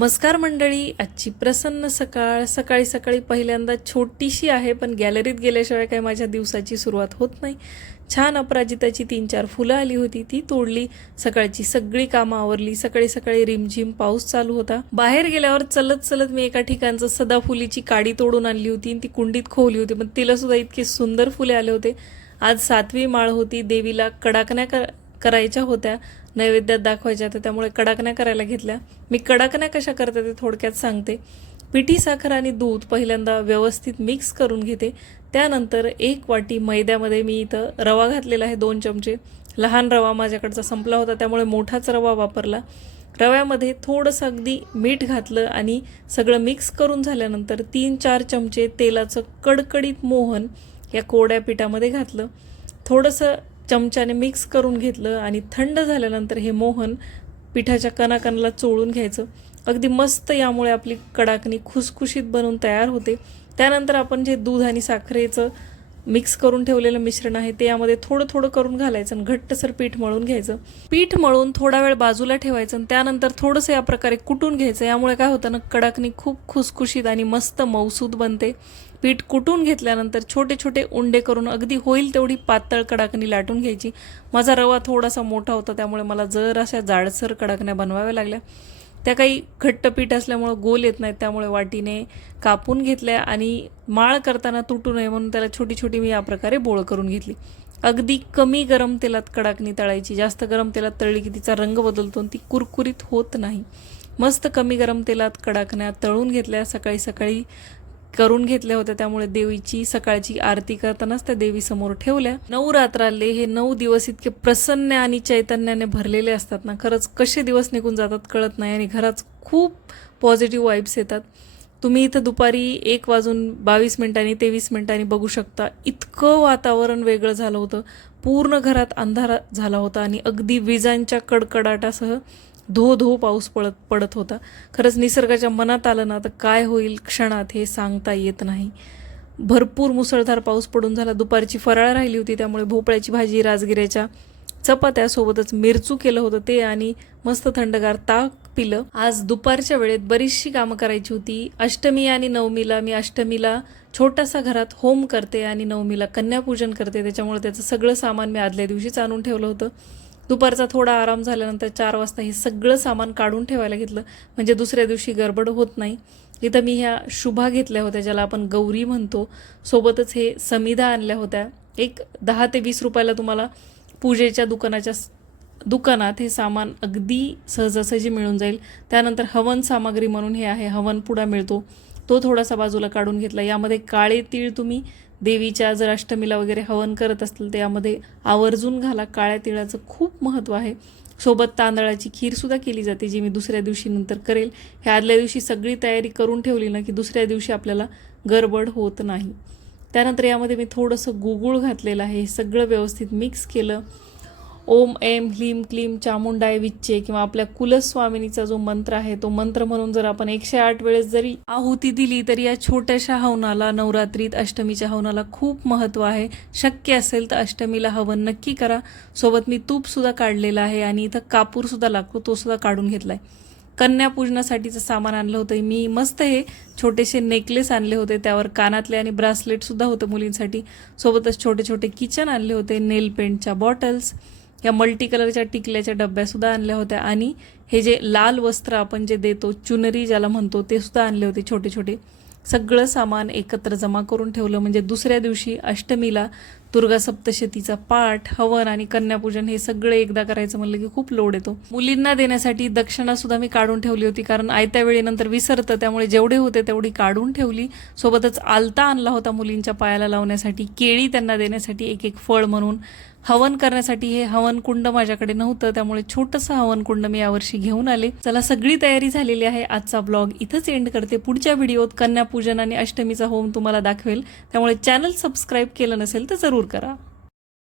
नमस्कार मंडळी आजची प्रसन्न सकाळ सकाळी सकाळी पहिल्यांदा छोटीशी आहे पण गॅलरीत गेल्याशिवाय काही माझ्या दिवसाची सुरुवात होत नाही. छान अपराजिताची तीन चार फुलं आली होती ती तोडली. सकाळची सगळी कामं आवरली सकाळी सकाळी रिमझिम पाऊस चालू होता. बाहेर गेल्यावर चलत चलत मी एका ठिकाणचं सदाफुलीची काडी तोडून आणली होती आणि ती कुंडीत खोवली होती पण तिला सुद्धा इतके सुंदर फुले आले होते. आज सातवी माळ होती देवीला कडाकण्या कर करायच्या होत्या नैवेद्यात दाखवायच्या तर त्यामुळे कडाकण्या करायला घेतल्या. मी कडाकण्या कशा करते ते थोडक्यात सांगते. पिठी साखर आणि दूध पहिल्यांदा व्यवस्थित मिक्स करून घेते. त्यानंतर एक वाटी मैद्यामध्ये मी इथं रवा घातलेला आहे दोन चमचे. लहान रवा माझ्याकडचा संपला होता त्यामुळे मोठाच रवा वापरला. रव्यामध्ये थोडंसं अगदी मीठ घातलं आणि सगळं मिक्स करून झाल्यानंतर तीन चार चमचे तेलाचं कडकडीत मोहन या कोरड्या पिठामध्ये घातलं. थोडंसं चमच्याने मिक्स करून घेतलं आणि थंड झाल्यानंतर हे मोहन पिठाच्या कणाकणाला चोळून घ्यायचं. अगदी मस्त यामुळे आपली कडाकणी खुसखुशीत बनवून तयार होते. त्यानंतर आपण जे दूध आणि साखरेचं मिक्स करून ठेवलेलं मिश्रण आहे ते यामध्ये थोडं थोडं करून घालायचं आणि घट्टसर पीठ मळून घ्यायचं. पीठ मळून थोडा वेळ बाजूला ठेवायचं आणि त्यानंतर थोडंसं या प्रकारे कुटून घ्यायचं. यामुळे काय होतं ना कडाकणी खूप खुसखुशीत आणि मस्त मौसूद बनते. पीठ कुटून घेतल्यानंतर छोटे छोटे उंडे करून अगदी होईल तेवढी पातळ कडाकणी लाटून घ्यायची. माझा रवा थोडासा मोठा होता त्यामुळे मला जर अशा जाडसर कडाकण्या बनवाव्या लागल्या. त्या काही घट्ट पीठ असल्यामुळं गोल येत नाहीत त्यामुळे वाटीने कापून घेतल्या आणि माळ करताना तुटू नये म्हणून त्याला छोटी छोटी मी या प्रकारे बोळ करून घेतली. अगदी कमी गरम तेलात कडाकणी तळायची जास्त गरम तेलात तळली की तिचा रंग बदलतो आणि ती कुरकुरीत होत नाही. मस्त कमी गरम तेलात कडाकण्या तळून घेतल्या सकाळी सकाळी करून घेतल्या होत्या त्यामुळे देवीची सकाळची आरती करतानाच त्या देवीसमोर ठेवल्या. नऊ रात्राले हे नऊ दिवस इतके प्रसन्न आणि चैतन्याने भरलेले असतात ना खरंच कसे दिवस निघून जातात कळत नाही आणि घरात खूप पॉझिटिव्ह वाईब्स येतात. तुम्ही इथं दुपारी एक वाजून बावीस मिनिटांनी तेवीस मिनिटांनी बघू शकता इतकं वातावरण वेगळं झालं होतं. पूर्ण घरात अंधार झाला होता आणि अगदी विजांच्या कडकडाटासह धो धो पाऊस पडत पडत होता. खरंच निसर्गाच्या मनात आलं ना तर काय होईल क्षणात हे सांगता येत नाही. भरपूर मुसळधार पाऊस पडून झाला. दुपारची फराळ राहिली होती त्यामुळे भोपळ्याची भाजी राजगिऱ्याच्या चपात्यासोबतच मिरचू केलं होतं ते आणि मस्त थंडगार ताक पिलं. आज दुपारच्या वेळेत बरीचशी कामं करायची होती. अष्टमी आणि नवमीला मी अष्टमीला छोटासा घरात होम करते आणि नवमीला कन्यापूजन करते. त्याच्यामुळे त्याचं सगळं सामान मी आदल्या दिवशीच आणून ठेवलं होतं. दुपारचा थोडा आराम झाल्यानंतर चार वाजता हे सगळं सामान काढून ठेवायला घेतलं. म्हणजे दुसऱ्या दिवशी गडबड होत नाही. इथं मी ह्या शुभा घेतल्या होत्या ज्याला आपण गौरी म्हणतो. सोबतच हे समिधा आणल्या होत्या. एक दहा ते वीस रुपयाला तुम्हाला पूजेच्या दुकानाच्या दुकानात हे सामान अगदी सहजासहजी मिळून जाईल. त्यानंतर हवन सामग्री म्हणून हे आहे हवनपुडा मिळतो. तो थोडासा बाजूला काढून घेतला. यामध्ये काळे तीळ तुम्ही देवीच्या जर अष्टमीला वगैरे हवन करत असतील त्यामध्ये आवर्जून घाला काळ्या तिळाचं खूप महत्त्व आहे. सोबत तांदळाची खीरसुद्धा केली जाते जी मी दुसऱ्या दिवशी नंतर करेल. हे आदल्या दिवशी सगळी तयारी करून ठेवली ना की दुसऱ्या दिवशी आपल्याला गडबड होत नाही. त्यानंतर यामध्ये मी थोडंसं गुगुळ घातलेलं आहे. हे सगळं व्यवस्थित मिक्स केलं. ओम एम ह्लीम क्लीम चामुंडाय विच्चे किंवा आपल्या कुलस्वामिनीचा जो मंत्र आहे तो मंत्र म्हणून जर आपण एकशे आठ वेळेस जरी आहुती दिली तरी या छोट्याशा हवनाला नवरात्रीत अष्टमीच्या हवनाला खूप महत्त्व आहे. शक्य असेल तर अष्टमीला हवन नक्की करा. सोबत मी तूपसुद्धा काढलेलं आहे आणि इथं कापूरसुद्धा लागतो तो सुद्धा काढून घेतला आहे कन्यापूजनासाठीचं सामान आणलं होतं. मी मस्त हे छोटेसे नेकलेस आणले होते. त्यावर कानातले आणि ब्रासलेटसुद्धा होतं मुलींसाठी. सोबतच छोटे छोटे किचन आणले होते. नेल पेंटच्या बॉटल्स. या मल्टी कलरच्या टिकल्याच्या डब्यासुद्धा आणल्या होत्या. आणि हे जे लाल वस्त्र आपण जे देतो चुनरी ज्याला म्हणतो ते सुद्धा आणले होते छोटे छोटे सगळं सामान एकत्र जमा करून ठेवलं. म्हणजे दुसऱ्या दिवशी अष्टमीला दुर्गा सप्तशतीचा पाठ हवन आणि कन्यापूजन हे सगळं एकदा करायचं म्हणलं की खूप लोड येतो. मुलींना देण्यासाठी दक्षिणा सुद्धा मी काढून ठेवली होती कारण आयत्या वेळेनंतर विसरतं त्यामुळे जेवढे होते तेवढी काढून ठेवली. सोबतच आलता आणला होता मुलींच्या पायाला लावण्यासाठी केळी त्यांना देण्यासाठी एक एक फळ म्हणून. हवन करण्यासाठी हे हवनकुंड माझ्याकडे नव्हतं त्यामुळे छोटंसं हवनकुंड मी यावर्षी घेऊन आले. चला सगळी तयारी झालेली आहे. आजचा ब्लॉग इथंच एंड करते. पुढच्या व्हिडिओत कन्यापूजन आणि अष्टमीचा होम तुम्हाला दाखवेल. त्यामुळे चॅनल सबस्क्राईब केलं नसेल तर जरूर जरूर करा.